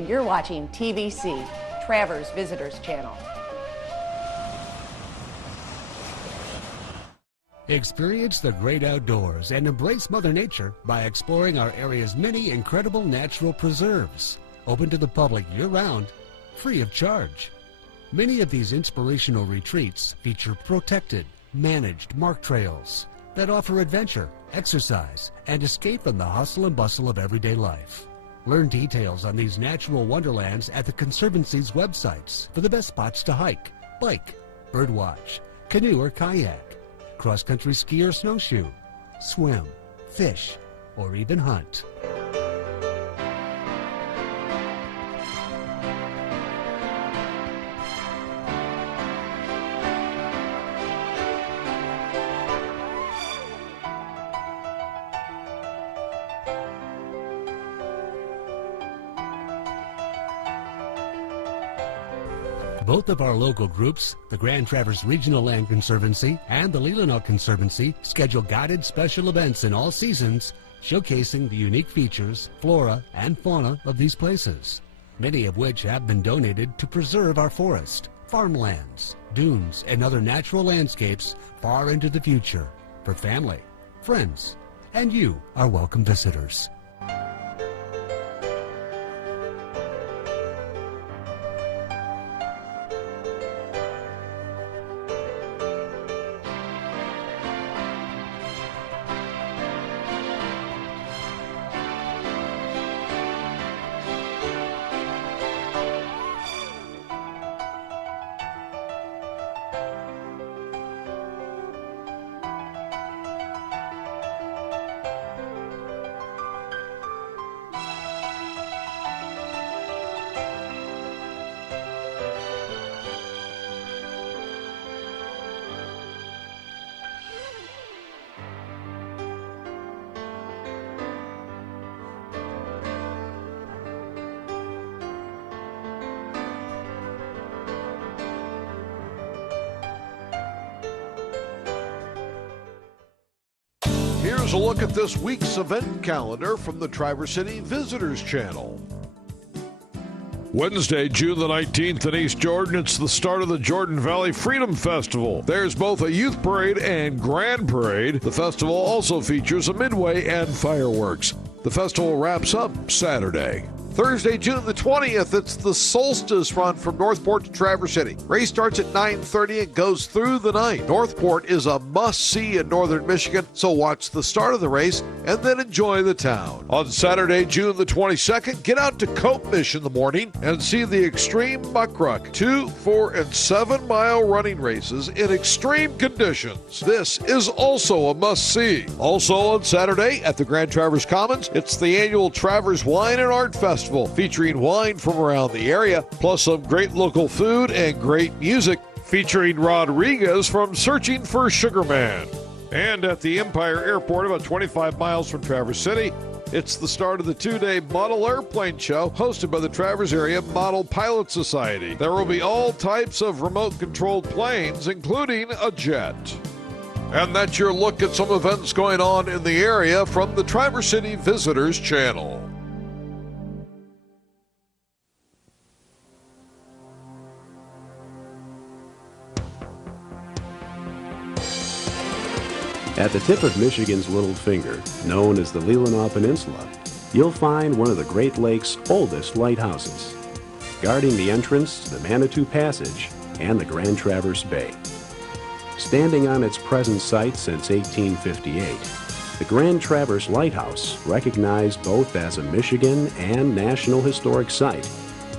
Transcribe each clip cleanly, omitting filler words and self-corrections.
You're watching TVC, Travers Visitors Channel. Experience the great outdoors and embrace Mother Nature by exploring our area's many incredible natural preserves. Open to the public year-round, free of charge. Many of these inspirational retreats feature protected, managed marked trails that offer adventure, exercise, and escape from the hustle and bustle of everyday life. Learn details on these natural wonderlands at the Conservancy's websites for the best spots to hike, bike, birdwatch, canoe or kayak, cross-country ski or snowshoe, swim, fish, or even hunt. Both of our local groups, the Grand Traverse Regional Land Conservancy and the Leelanau Conservancy, schedule guided special events in all seasons showcasing the unique features, flora, and fauna of these places, many of which have been donated to preserve our forest, farmlands, dunes, and other natural landscapes far into the future for family, friends, and you, our welcome visitors. Here's a look at this week's event calendar from the Traverse City Visitors Channel. Wednesday, June the 19th in East Jordan, it's the start of the Jordan Valley Freedom Festival. There's both a youth parade and grand parade. The festival also features a midway and fireworks. The festival wraps up Saturday. Thursday, June the 20th, it's the Solstice Run from Northport to Traverse City. Race starts at 9:30 and goes through the night. Northport is a must-see in northern Michigan, so watch the start of the race and then enjoy the town. On Saturday, June the 22nd, get out to Copefish in the morning and see the Extreme Muckruck 2, 4, and 7 mile running races in extreme conditions. This is also a must-see. Also on Saturday at the Grand Traverse Commons, it's the annual Traverse Wine and Art Festival, featuring wine from around the area, plus some great local food and great music, featuring Rodriguez from Searching for Sugar Man. And at the Empire Airport, about 25 miles from Traverse City, it's the start of the two-day model airplane show hosted by the Traverse Area Model Pilot Society. There will be all types of remote-controlled planes, including a jet. And that's your look at some events going on in the area from the Traverse City Visitors Channel. At the tip of Michigan's Little Finger, known as the Leelanau Peninsula, you'll find one of the Great Lakes' oldest lighthouses, guarding the entrance to the Manitou Passage and the Grand Traverse Bay. Standing on its present site since 1858, the Grand Traverse Lighthouse, recognized both as a Michigan and National Historic Site,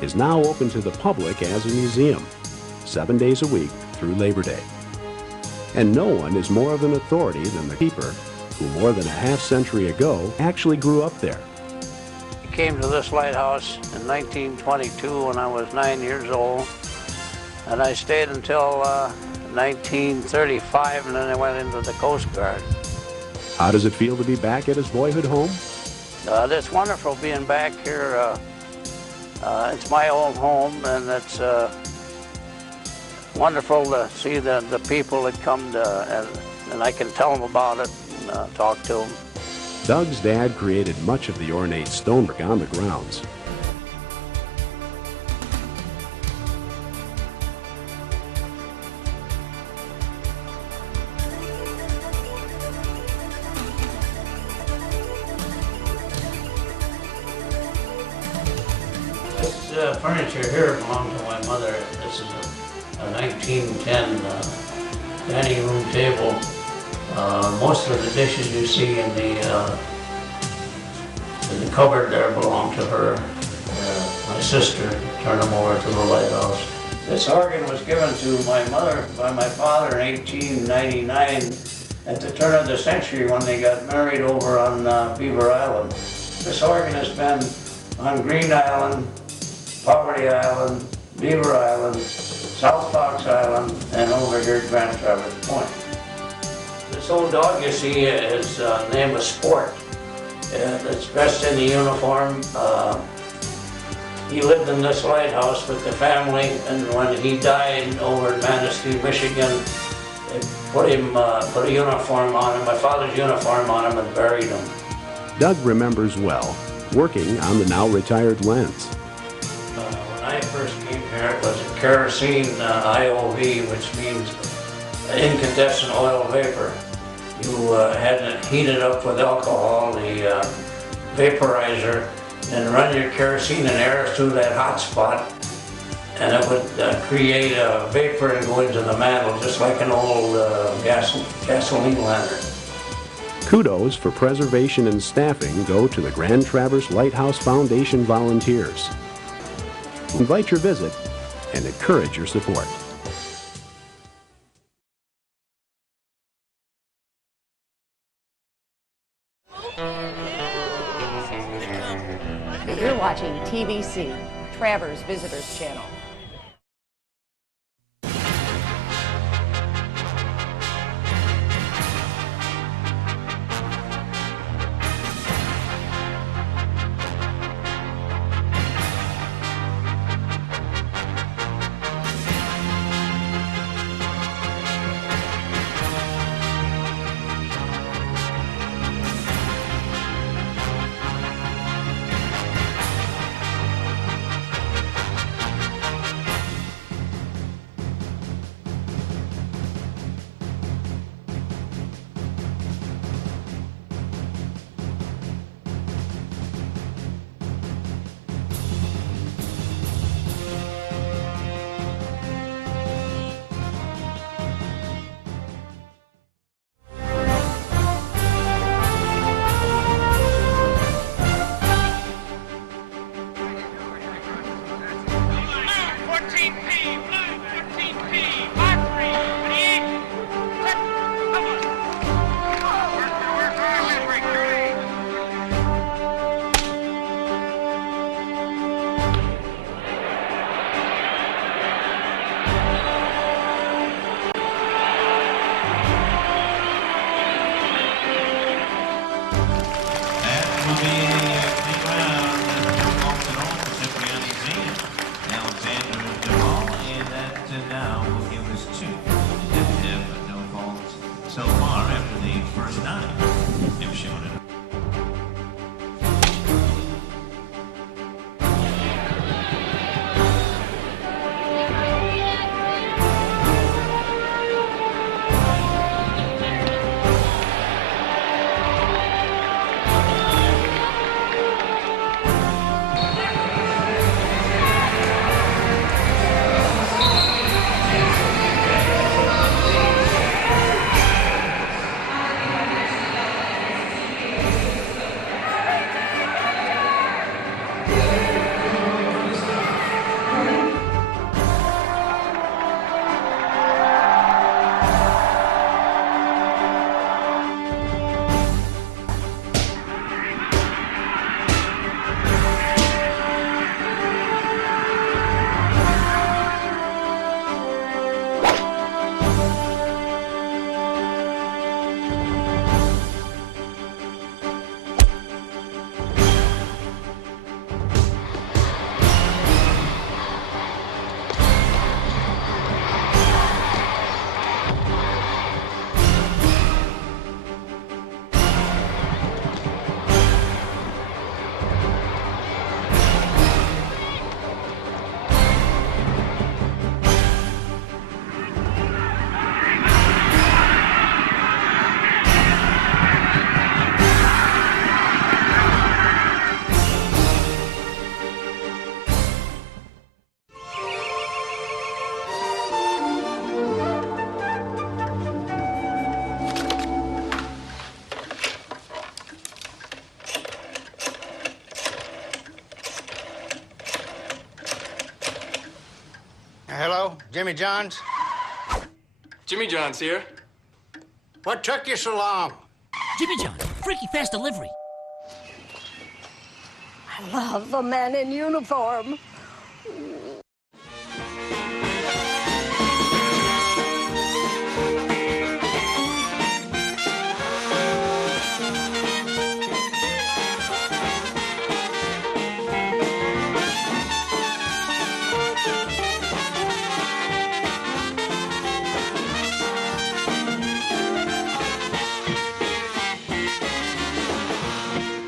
is now open to the public as a museum, 7 days a week through Labor Day. And no one is more of an authority than the keeper, who more than a half-century ago actually grew up there. I came to this lighthouse in 1922 when I was 9 years old, and I stayed until 1935, and then I went into the Coast Guard. How does it feel to be back at his boyhood home? It's wonderful being back here. It's my old home, and it's wonderful to see the people that come to, and I can tell them about it and talk to them. Doug's dad created much of the ornate stonework on the grounds. furniture here belonged to my mother. This is a 1910 dining room table. Most of the dishes you see in the cupboard there belong to her. My sister turned them over to the lighthouse. This organ was given to my mother by my father in 1899 at the turn of the century when they got married over on Beaver Island. This organ has been on Green Island, Poverty Island, Beaver Island, South Fox Island, and over here at Grand Traverse Point. This old dog you see, his name was Sport. It's dressed in the uniform. He lived in this lighthouse with the family, and when he died over in Manistee, Michigan, they put a uniform on him, my father's uniform on him, and buried him. Doug remembers well, working on the now retired lens. When I first came here, it was a kerosene IOV, which means incandescent oil vapor. You had it heated up with alcohol, the vaporizer, and run your kerosene and air through that hot spot, and it would create a vapor and go into the mantle, just like an old gasoline lantern. Kudos for preservation and staffing go to the Grand Traverse Lighthouse Foundation volunteers. Invite your visit and encourage your support. You're watching TVC, Travers Visitors Channel. Jimmy John's? Jimmy John's here. What took you so long? Jimmy John's, freaky fast delivery. I love a man in uniform.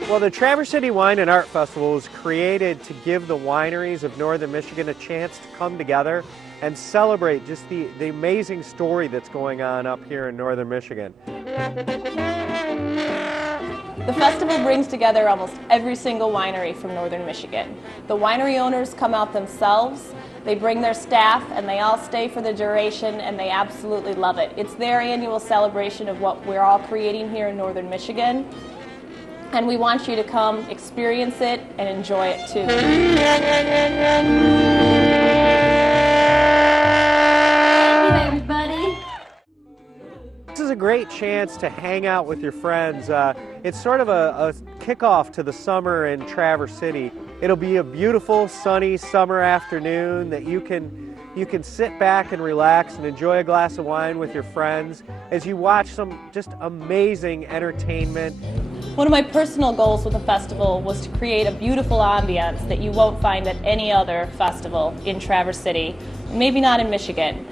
Well, the Traverse City Wine and Art Festival was created to give the wineries of Northern Michigan a chance to come together and celebrate just the amazing story that's going on up here in Northern Michigan. The festival brings together almost every single winery from Northern Michigan. The winery owners come out themselves, they bring their staff, and they all stay for the duration, and they absolutely love it. It's their annual celebration of what we're all creating here in Northern Michigan. And we want you to come experience it and enjoy it too. Thank you, everybody. This is a great chance to hang out with your friends. It's sort of a kickoff to the summer in Traverse City. It'll be a beautiful, sunny summer afternoon that you can sit back and relax and enjoy a glass of wine with your friends as you watch some just amazing entertainment. One of my personal goals with the festival was to create a beautiful ambience that you won't find at any other festival in Traverse City, maybe not in Michigan.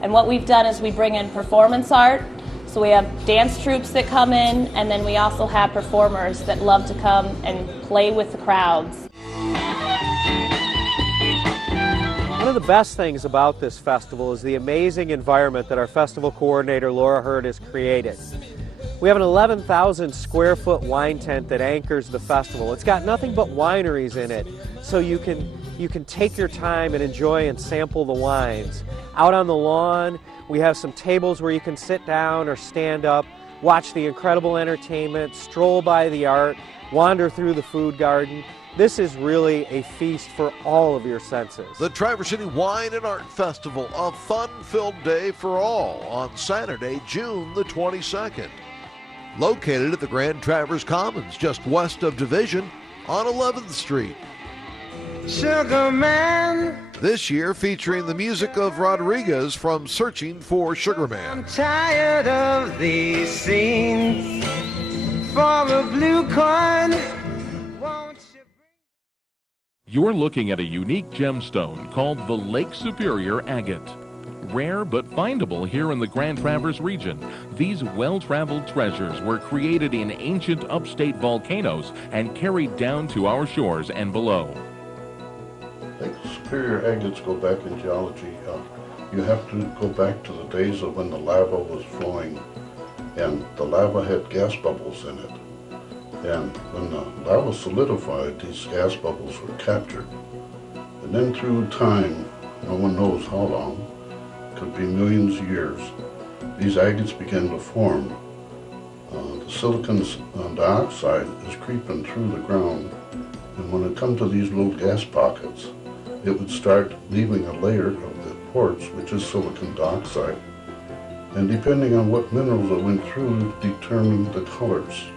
And what we've done is we bring in performance art, so we have dance troupes that come in, and then we also have performers that love to come and play with the crowds. One of the best things about this festival is the amazing environment that our festival coordinator Laura Hurd has created. We have an 11,000 square foot wine tent that anchors the festival. It's got nothing but wineries in it, so you can take your time and enjoy and sample the wines. Out on the lawn, we have some tables where you can sit down or stand up, watch the incredible entertainment, stroll by the art, wander through the food garden. This is really a feast for all of your senses. The Traverse City Wine and Art Festival, a fun-filled day for all on Saturday, June the 22nd. Located at the Grand Traverse Commons, just west of Division on 11th Street. Sugar Man. This year featuring the music of Rodriguez from Searching for Sugar Man. I'm tired of these scenes. For a blue coin, won't you bring... You're looking at a unique gemstone called the Lake Superior Agate. Rare but findable here in the Grand Traverse region, these well-traveled treasures were created in ancient upstate volcanoes and carried down to our shores and below. Lake Superior agates go back in geology. You have to go back to the days of when the lava was flowing, and the lava had gas bubbles in it. And when the lava solidified, these gas bubbles were captured. And then through time, no one knows how long, could be millions of years, these agates began to form. The silicon dioxide is creeping through the ground, and when it comes to these little gas pockets, it would start leaving a layer of the quartz, which is silicon dioxide. And depending on what minerals it went through, it determined the colors.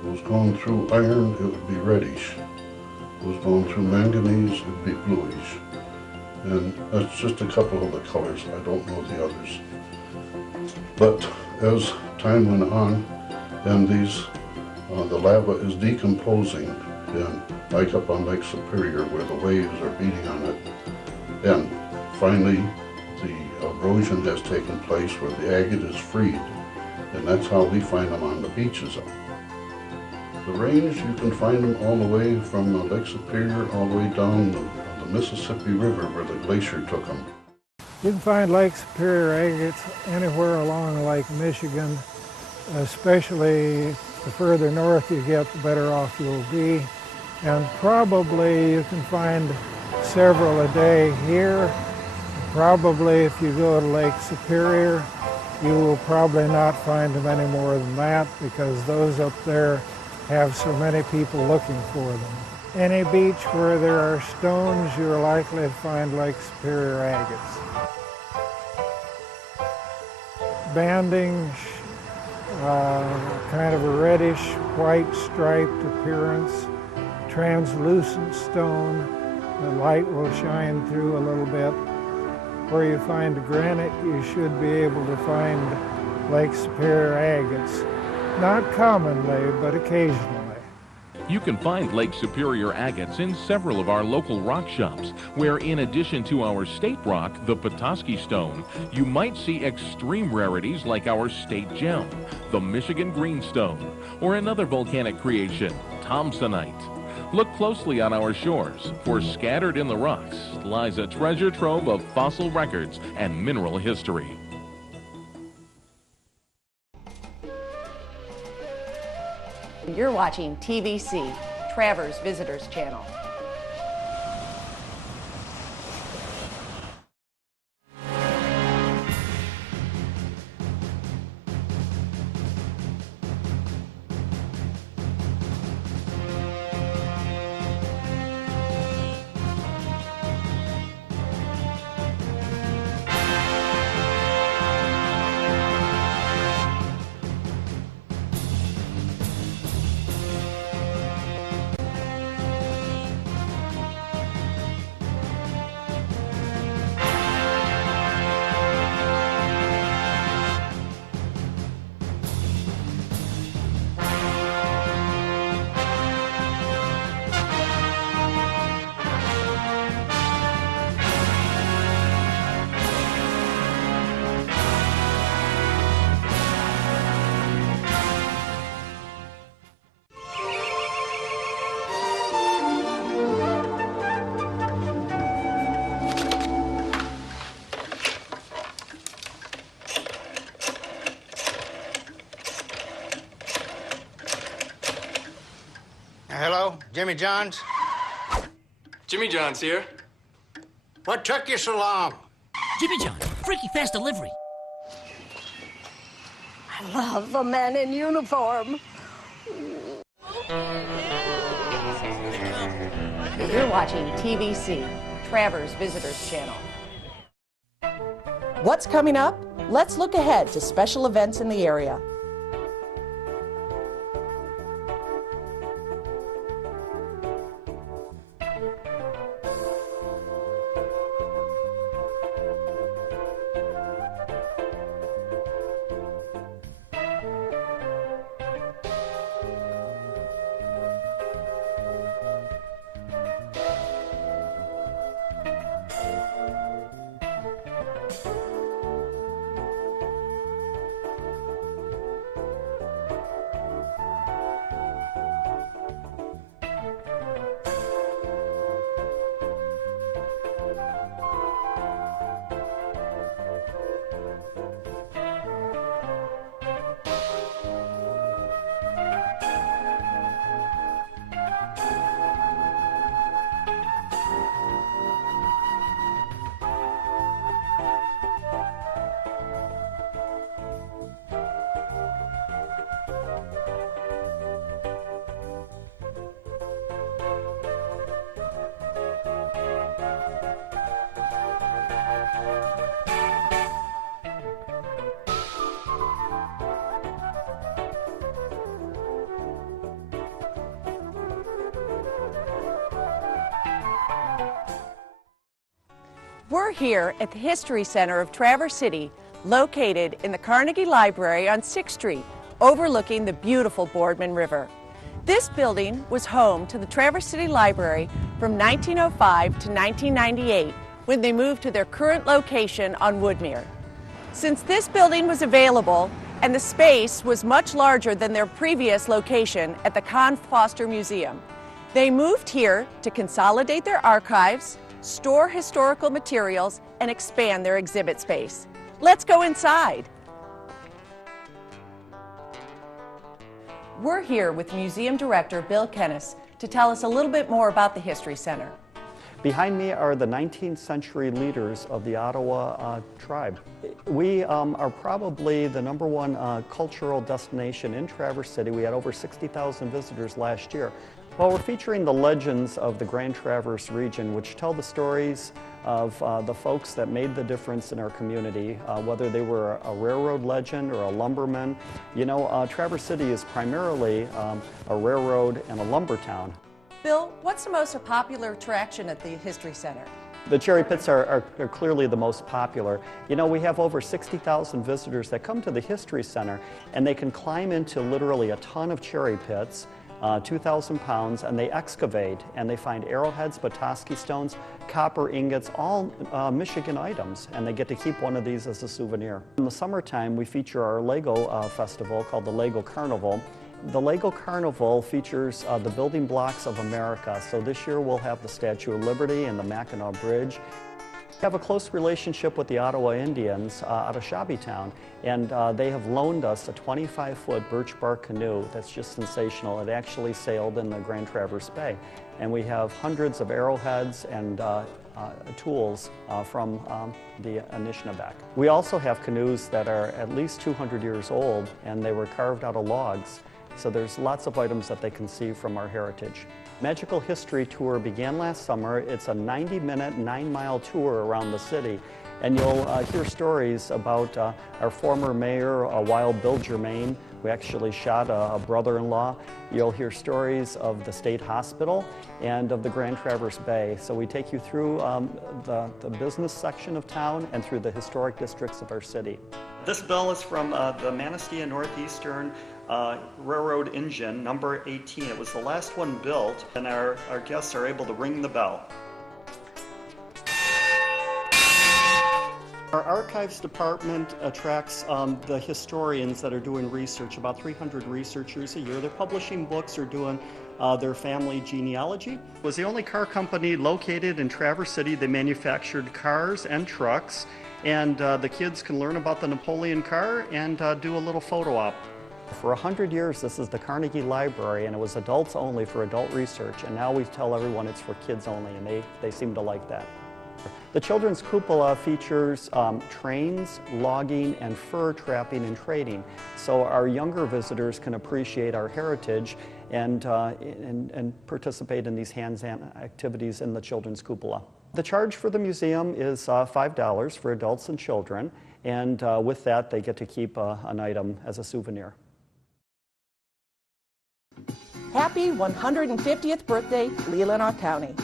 If it was going through iron, it would be reddish. If it was going through manganese, it would be bluish. And that's just a couple of the colors. I don't know the others. But as time went on, and the lava is decomposing, and like up on Lake Superior where the waves are beating on it, and finally the erosion has taken place where the agate is freed, and that's how we find them on the beaches. The range, you can find them all the way from Lake Superior all the way down the Mississippi River where the glacier took them. You can find Lake Superior agates anywhere along Lake Michigan, especially the further north you get, the better off you'll be. And probably you can find several a day here. Probably if you go to Lake Superior, you will probably not find them any more than that because those up there have so many people looking for them. Any beach where there are stones, you're likely to find Lake Superior agates. banding, kind of a reddish white striped appearance, translucent stone. The light will shine through a little bit. Where you find granite, you should be able to find Lake Superior agates. Not commonly, but occasionally. You can find Lake Superior agates in several of our local rock shops, where in addition to our state rock, the Petoskey Stone, you might see extreme rarities like our state gem, the Michigan Greenstone, or another volcanic creation, Thompsonite. Look closely on our shores, for scattered in the rocks lies a treasure trove of fossil records and mineral history. You're watching TVC, Travers Visitors Channel. Hello, Jimmy John's? Jimmy John's here. What took you so long? Jimmy John, freaky fast delivery. I love a man in uniform. You're watching TVC, Travers Visitors Channel. What's coming up? Let's look ahead to special events in the area. We're here at the History Center of Traverse City, located in the Carnegie Library on 6th Street, overlooking the beautiful Boardman River. This building was home to the Traverse City Library from 1905 to 1998, when they moved to their current location on Woodmere. Since this building was available and the space was much larger than their previous location at the Con Foster Museum, they moved here to consolidate their archives, store historical materials, and expand their exhibit space. Let's go inside. We're here with Museum Director Bill Kennis to tell us a little bit more about the History Center. Behind me are the 19th century leaders of the Ottawa tribe. We are probably the #1 cultural destination in Traverse City. We had over 60,000 visitors last year. Well, we're featuring the legends of the Grand Traverse region, which tell the stories of the folks that made the difference in our community, whether they were a railroad legend or a lumberman. You know, Traverse City is primarily a railroad and a lumber town. Bill, what's the most popular attraction at the History Center? The cherry pits are clearly the most popular. You know, we have over 60,000 visitors that come to the History Center, and they can climb into literally a ton of cherry pits, 2,000 pounds, and they excavate, and they find arrowheads, Petoskey stones, copper ingots, all Michigan items, and they get to keep one of these as a souvenir. In the summertime, we feature our Lego festival called the Lego Carnival. The Lego Carnival features the building blocks of America. So this year we'll have the Statue of Liberty and the Mackinac Bridge. We have a close relationship with the Ottawa Indians out of Shabbytown, and they have loaned us a 25-foot birch bark canoe that's just sensational. It actually sailed in the Grand Traverse Bay. And we have hundreds of arrowheads and tools from the Anishinaabe. We also have canoes that are at least 200 years old, and they were carved out of logs. So there's lots of items that they can see from our heritage. Magical History Tour began last summer. It's a 90-minute, 9-mile tour around the city. And you'll hear stories about our former mayor, Wild Bill Germain, who actually shot a brother-in-law. You'll hear stories of the State Hospital and of the Grand Traverse Bay. So we take you through the business section of town and through the historic districts of our city. This bell is from the Manistee and Northeastern Railroad engine, number 18. It was the last one built, and our guests are able to ring the bell. Our archives department attracts the historians that are doing research, about 300 researchers a year. They're publishing books or doing their family genealogy. It was the only car company located in Traverse City. They manufactured cars and trucks, and the kids can learn about the Napoleon car and do a little photo op. For 100 years, this is the Carnegie Library, and it was adults only for adult research, and now we tell everyone it's for kids only, and they seem to like that. The Children's Cupola features trains, logging, and fur trapping and trading, so our younger visitors can appreciate our heritage and participate in these hands-on activities in the Children's Cupola. The charge for the museum is $5 for adults and children, and with that, they get to keep an item as a souvenir. Happy 150th birthday, Leelanau County.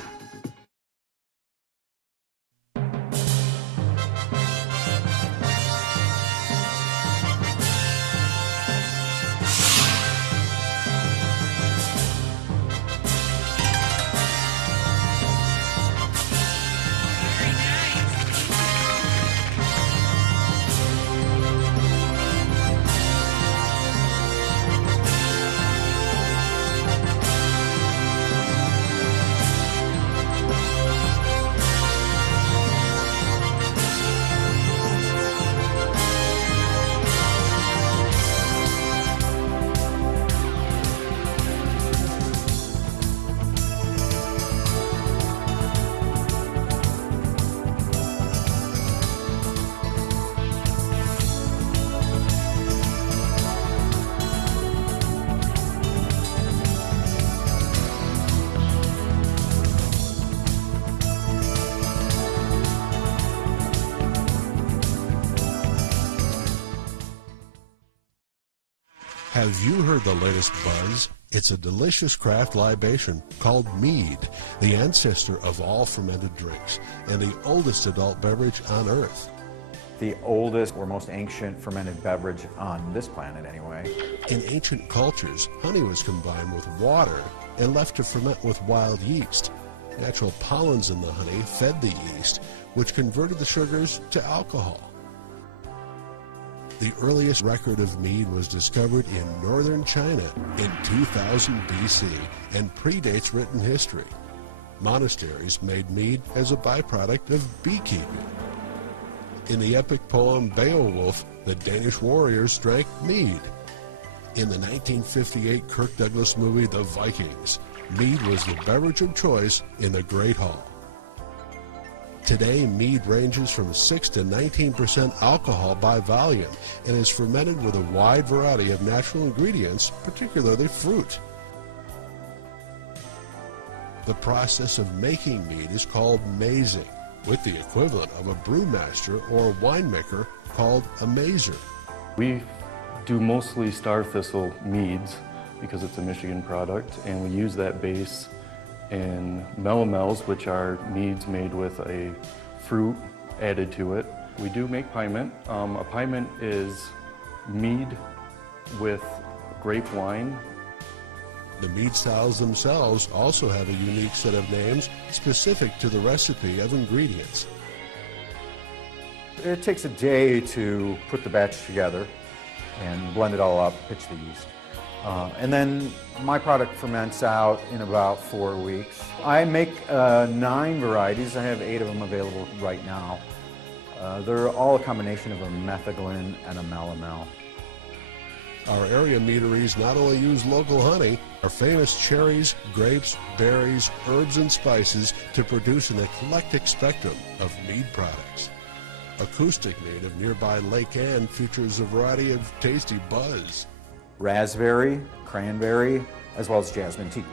Have you heard the latest buzz? It's a delicious craft libation called mead, the ancestor of all fermented drinks and the oldest adult beverage on Earth. The oldest or most ancient fermented beverage on this planet anyway. In ancient cultures, honey was combined with water and left to ferment with wild yeast. Natural pollens in the honey fed the yeast, which converted the sugars to alcohol. The earliest record of mead was discovered in northern China in 2000 BC and predates written history. Monasteries made mead as a byproduct of beekeeping. In the epic poem Beowulf, the Danish warriors drank mead. In the 1958 Kirk Douglas movie The Vikings, mead was the beverage of choice in the Great Hall. Today, mead ranges from 6 to 19% alcohol by volume and is fermented with a wide variety of natural ingredients, particularly fruit. The process of making mead is called mazing, with the equivalent of a brewmaster or winemaker called a mazer. We do mostly star thistle meads because it's a Michigan product, and we use that base in melomels, which are meads made with a fruit added to it. We do make pyment. A pyment is mead with grape wine. The mead styles themselves also have a unique set of names specific to the recipe of ingredients. It takes a day to put the batch together and blend it all up, pitch the yeast. And then my product ferments out in about 4 weeks. I make 9 varieties. I have 8 of them available right now. They're all a combination of a metheglin and a melomel. Our area meaderies not only use local honey, our famous cherries, grapes, berries, herbs, and spices to produce an eclectic spectrum of mead products. Acoustic Mead of nearby Lake Ann features a variety of tasty buzz. Raspberry, cranberry, as well as jasmine tea.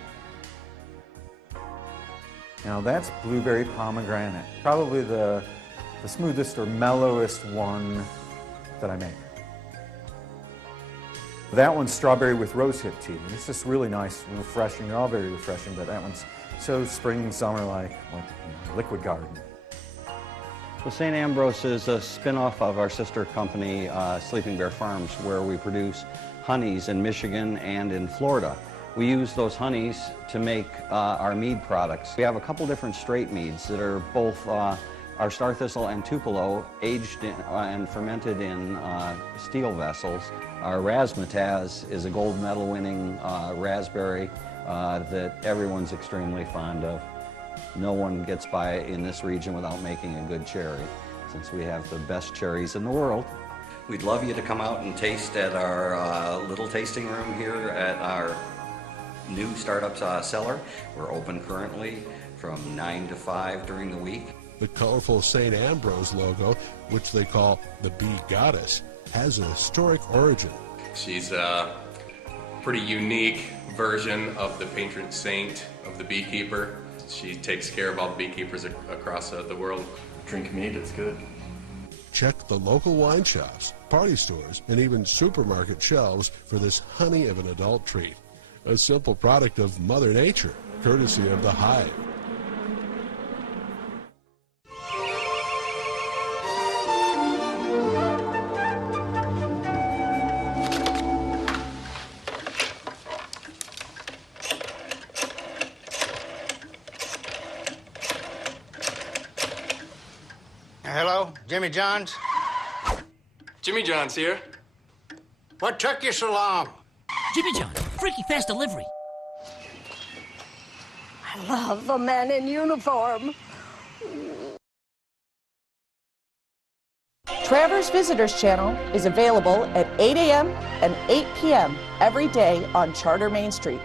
Now that's blueberry pomegranate, probably the smoothest or mellowest one that I make. That one's strawberry with rosehip tea. It's just really nice, refreshing. They're all very refreshing, but that one's so spring and summer like Liquid Garden. Well, St. Ambrose is a spin-off of our sister company, Sleeping Bear Farms, where we produce honeys in Michigan and in Florida. We use those honeys to make our mead products. We have a couple different straight meads that are both our Star Thistle and Tupelo, aged and fermented in steel vessels. Our Razzmatazz is a gold medal winning raspberry that everyone's extremely fond of. No one gets by in this region without making a good cherry, since we have the best cherries in the world. We'd love you to come out and taste at our little tasting room here at our new startup cellar. We're open currently from 9 to 5 during the week. The colorful St. Ambrose logo, which they call the Bee Goddess, has a historic origin. She's a pretty unique version of the patron saint of the beekeeper. She takes care of all the beekeepers across the world. Drink mead, it's good. Check the local wine shops, party stores, and even supermarket shelves for this honey of an adult treat. A simple product of Mother Nature, courtesy of the Hive. Hello, Jimmy John's? Jimmy John's here. What took you so long? Jimmy John, freaky fast delivery. I love a man in uniform. Travers Visitors Channel is available at 8 a.m. and 8 p.m. every day on Charter Main Street.